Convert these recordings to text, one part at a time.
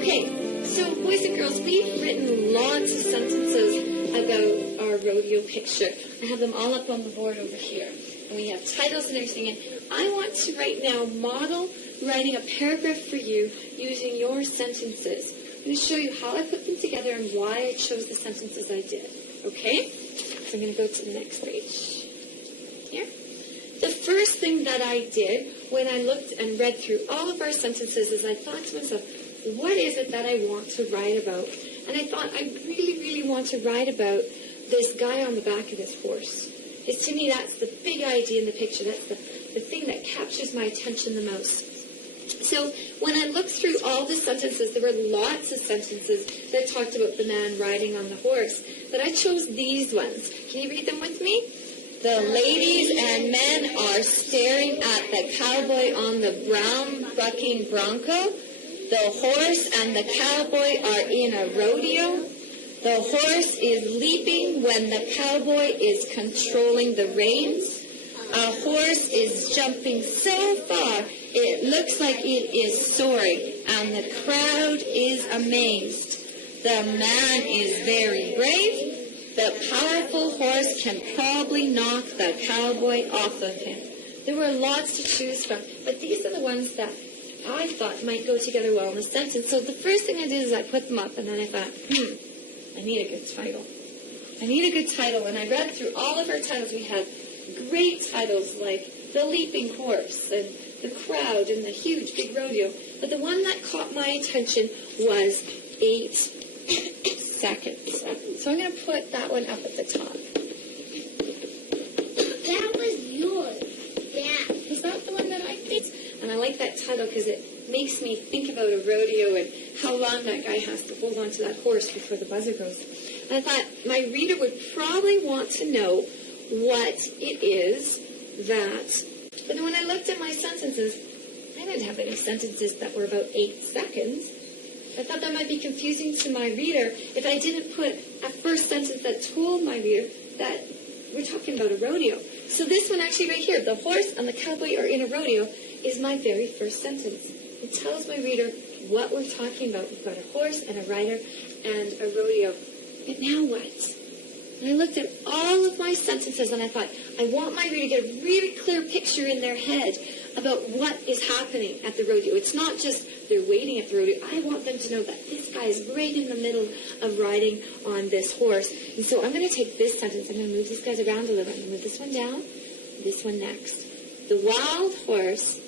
Okay, so boys and girls, we've written lots of sentences about our rodeo picture. I have them all up on the board over here. And we have titles and everything. And I want to right now model writing a paragraph for you using your sentences. I'm going to show you how I put them together and why I chose the sentences I did. Okay? So I'm going to go to the next page. Here. The first thing that I did when I looked and read through all of our sentences is I thought to myself, what is it that I want to write about? And I thought, I really, really want to write about this guy on the back of this horse. Because to me, that's the big idea in the picture. That's the thing that captures my attention the most. So when I looked through all the sentences, there were lots of sentences that talked about the man riding on the horse. But I chose these ones. Can you read them with me? The ladies and men are staring at the cowboy on the brown bucking bronco. The horse and the cowboy are in a rodeo. The horse is leaping when the cowboy is controlling the reins. A horse is jumping so far it looks like it is soaring, and the crowd is amazed. The man is very brave. The powerful horse can probably knock the cowboy off of him. There were lots to choose from, but these are the ones that I thought might go together well in a sentence. So the first thing I did is I put them up, and then I thought, I need a good title. I need a good title. When I read through all of our titles, we had great titles like The Leaping Horse and The Crowd and The Huge Big Rodeo. But the one that caught my attention was 8 seconds. So I'm going to put that one up at the top. That was yours. Yeah. Is that the one that I picked? And I like that title because it makes me think about a rodeo and how long that guy has to hold on to that horse before the buzzer goes. And I thought my reader would probably want to know what it is that... But then when I looked at my sentences, I didn't have any sentences that were about 8 seconds. I thought that might be confusing to my reader if I didn't put a first sentence that told my reader that we're talking about a rodeo. So this one actually right here, the horse and the cowboy are in a rodeo, is my very first sentence. It tells my reader what we're talking about. We've got a horse and a rider and a rodeo. But now what? And I looked at all of my sentences and I thought, I want my reader to get a really clear picture in their head about what is happening at the rodeo. It's not just they're waiting at the rodeo. I want them to know that this guy is right in the middle of riding on this horse. And so I'm going to take this sentence. I'm going to move these guys around a little bit. I'm going to move this one down, this one next. The wild horse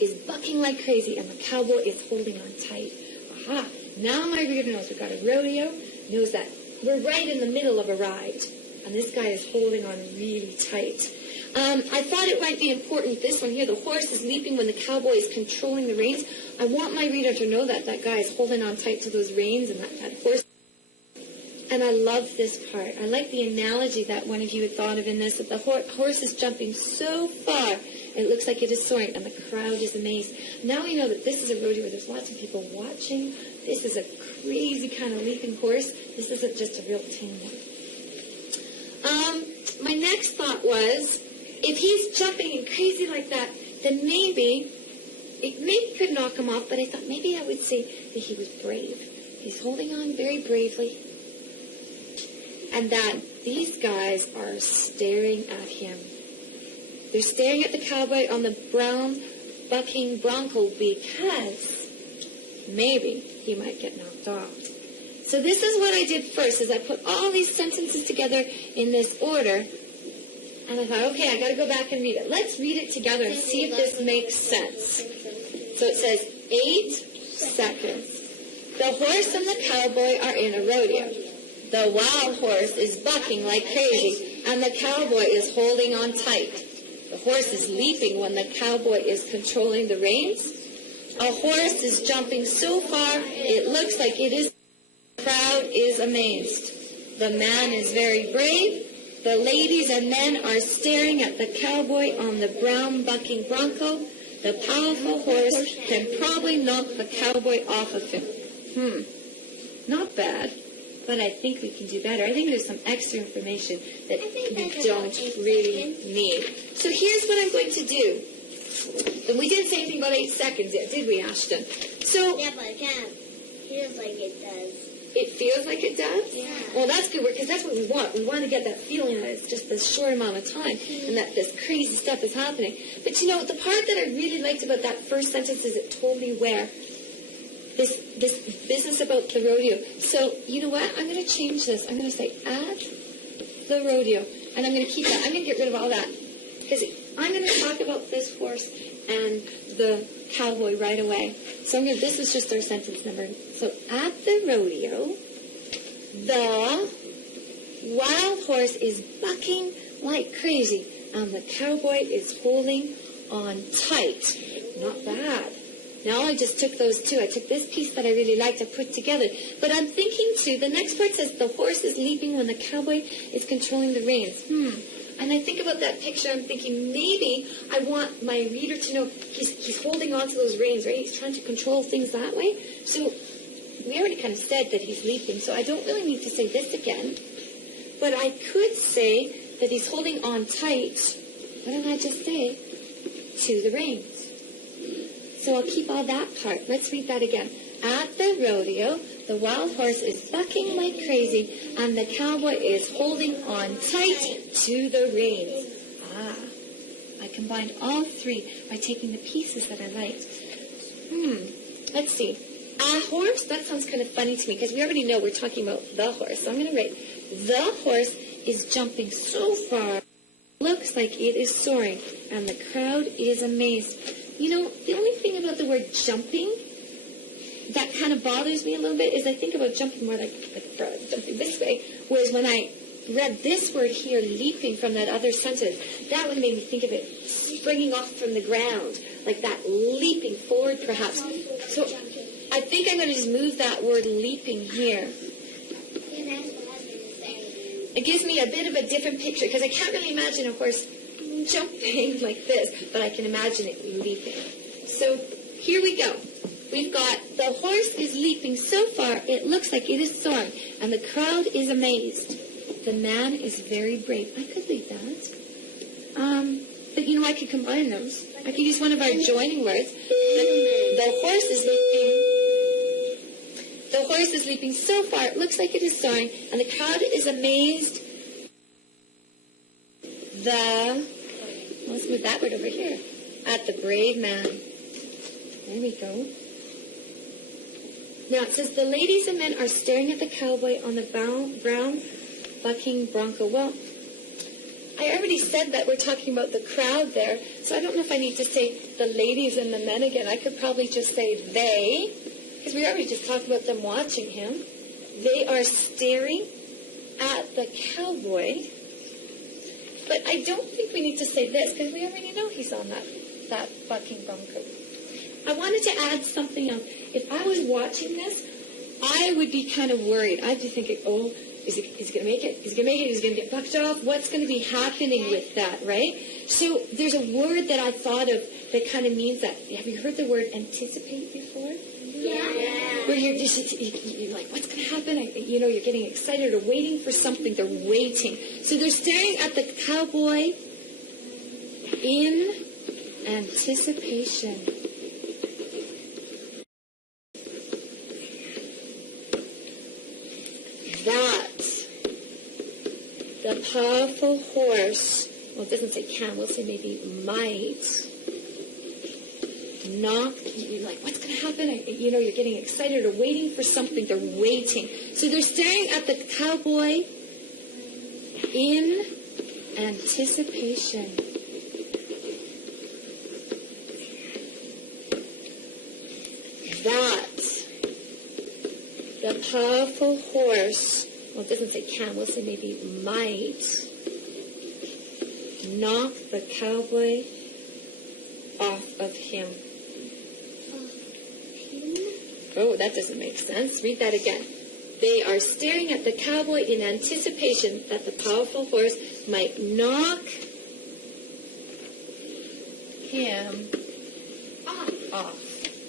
is bucking like crazy and the cowboy is holding on tight. Aha! Now my reader knows we've got a rodeo, knows that we're right in the middle of a ride. And this guy is holding on really tight. I thought it might be important, this one here, the horse is leaping when the cowboy is controlling the reins. I want my reader to know that that guy is holding on tight to those reins and that horse. And I love this part. I like the analogy that one of you had thought of in this, that the horse is jumping so far, it looks like it is soaring, and the crowd is amazed. Now we know that this is a rodeo where there's lots of people watching. This is a crazy kind of leaping horse. This isn't just a real tame one. My next thought was, if he's jumping and crazy like that, then maybe could knock him off, but I thought maybe I would say that he was brave. He's holding on very bravely. And that these guys are staring at him. They're staring at the cowboy on the brown bucking bronco because maybe he might get knocked off. So this is what I did first, is I put all these sentences together in this order. And I thought, okay, I got to go back and read it. Let's read it together and see if this makes sense. So it says 8 seconds. The horse and the cowboy are in a rodeo. The wild horse is bucking like crazy, and the cowboy is holding on tight. The horse is leaping when the cowboy is controlling the reins. A horse is jumping so far, it looks like it is. The crowd is amazed. The man is very brave. The ladies and men are staring at the cowboy on the brown bucking bronco. The powerful horse can probably knock the cowboy off of him. Not bad, but I think we can do better. I think there's some extra information that we don't really need. So here's what I'm going to do. Then we didn't say anything about 8 seconds yet, did we, Ashton? So Yeah, but it kind of feels like it does. it feels like it does? Yeah. Well, that's good, because that's what we want. We want to get that feeling that it's just this short amount of time and that this crazy stuff is happening. But you know, the part that I really liked about that first sentence is it told me where this business about the rodeo. So, you know what? I'm going to change this. I'm going to say at the rodeo. And I'm going to keep that. I'm going to get rid of all that. Because I'm going to talk about this horse and the cowboy right away. So this is just our sentence number. So at the rodeo, the wild horse is bucking like crazy, and the cowboy is holding on tight. Not bad. Now I just took those two. I took this piece that I really liked to put together. But I'm thinking too, the next part says the horse is leaping when the cowboy is controlling the reins. And I think about that picture, I'm thinking maybe I want my reader to know he's holding on to those reins, right? He's trying to control things that way. So we already kind of said that he's leaping, so I don't really need to say this again. But I could say that he's holding on tight, what did I just say? To the reins. So I'll keep all that part. Let's read that again. At the rodeo, the wild horse is bucking like crazy, and the cowboy is holding on tight to the reins. I combined all three by taking the pieces that I liked. Let's see. A horse, that sounds kind of funny to me, because we already know we're talking about the horse. So I'm going to write, the horse is jumping so far, looks like it is soaring, and the crowd is amazed. You know, the only thing about the word jumping that kind of bothers me a little bit is I think about jumping more like jumping this way, whereas when I read this word here, leaping from that other sentence, that one made me think of it springing off from the ground, like that leaping forward perhaps. So I think I'm going to just move that word leaping here. It gives me a bit of a different picture, because I can't really imagine a horse jumping like this, but I can imagine it leaping. So here we go. We've got the horse is leaping so far it looks like it is soaring, and the crowd is amazed. The man is very brave. I could leave that. But you know, I could combine those. I could use one of our joining words. The horse is leaping. The horse is leaping so far it looks like it is soaring, and the crowd is amazed. Let's move that word over here. At the brave man. There we go. Now it says the ladies and men are staring at the cowboy on the brown bucking bronco. Well, I already said that we're talking about the crowd there, so I don't know if I need to say the ladies and the men again. I could probably just say they, because we already just talked about them watching him. They are staring at the cowboy. But I don't think we need to say this, because we already know he's on that bucking bronco. I wanted to add something else. If I was watching this, I would be kind of worried. I'd be thinking, oh, is he going to make it? Is he going to make it? Is he going to get bucked off? What's going to be happening with that, right? So there's a word that I thought of that kind of means that. Have you heard the word anticipate before? Yeah. Where you're like, what's going to happen? You know, you're getting excited or waiting for something. They're waiting. So they're staring at the cowboy in anticipation. That the powerful horse, well, it doesn't say can, we'll say maybe might, knock, you're like, what's going to happen? You know, you're getting excited or waiting for something. They're waiting. So they're staring at the cowboy in anticipation. That the powerful horse, well, it doesn't say can, we'll say maybe might, knock the cowboy off of him. Oh, that doesn't make sense. Read that again. They are staring at the cowboy in anticipation that the powerful horse might knock him off.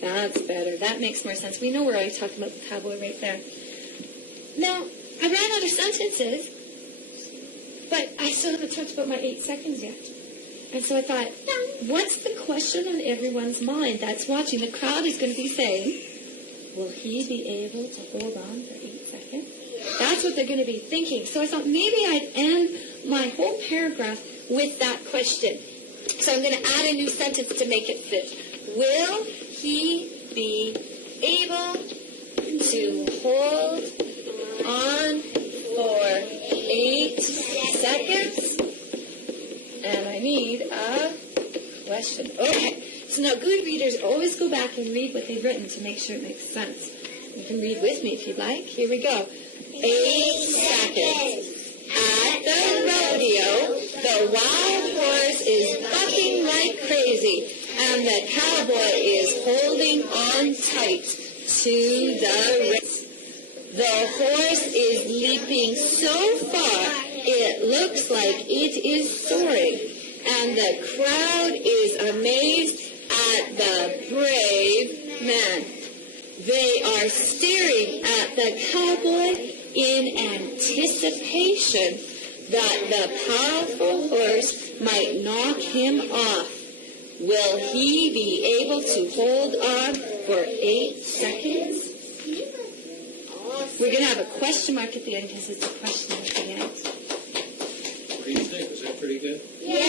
That's better. That makes more sense. We know we're already talking about the cowboy right there. Now, I ran out of sentences, but I still haven't talked about my 8 seconds yet. And so I thought, what's the question on everyone's mind that's watching? The crowd is going to be saying, will he be able to hold on for 8 seconds? That's what they're going to be thinking. So I thought maybe I'd end my whole paragraph with that question. So I'm going to add a new sentence to make it fit. Will he be able to hold on for 8 seconds? And I need a question. Okay. So now good readers always go back and read what they've written to make sure it makes sense. You can read with me if you'd like. Here we go. 8 seconds. At the rodeo, the wild horse is bucking like crazy, and the cowboy is holding on tight to the reins. The horse is leaping so far, it looks like it is soaring, and the crowd is amazed at the brave man. They are staring at the cowboy in anticipation that the powerful horse might knock him off. Will he be able to hold on for 8 seconds? We're going to have a question mark at the end because it's a question at the end. What do you think? Was that pretty good? Yeah.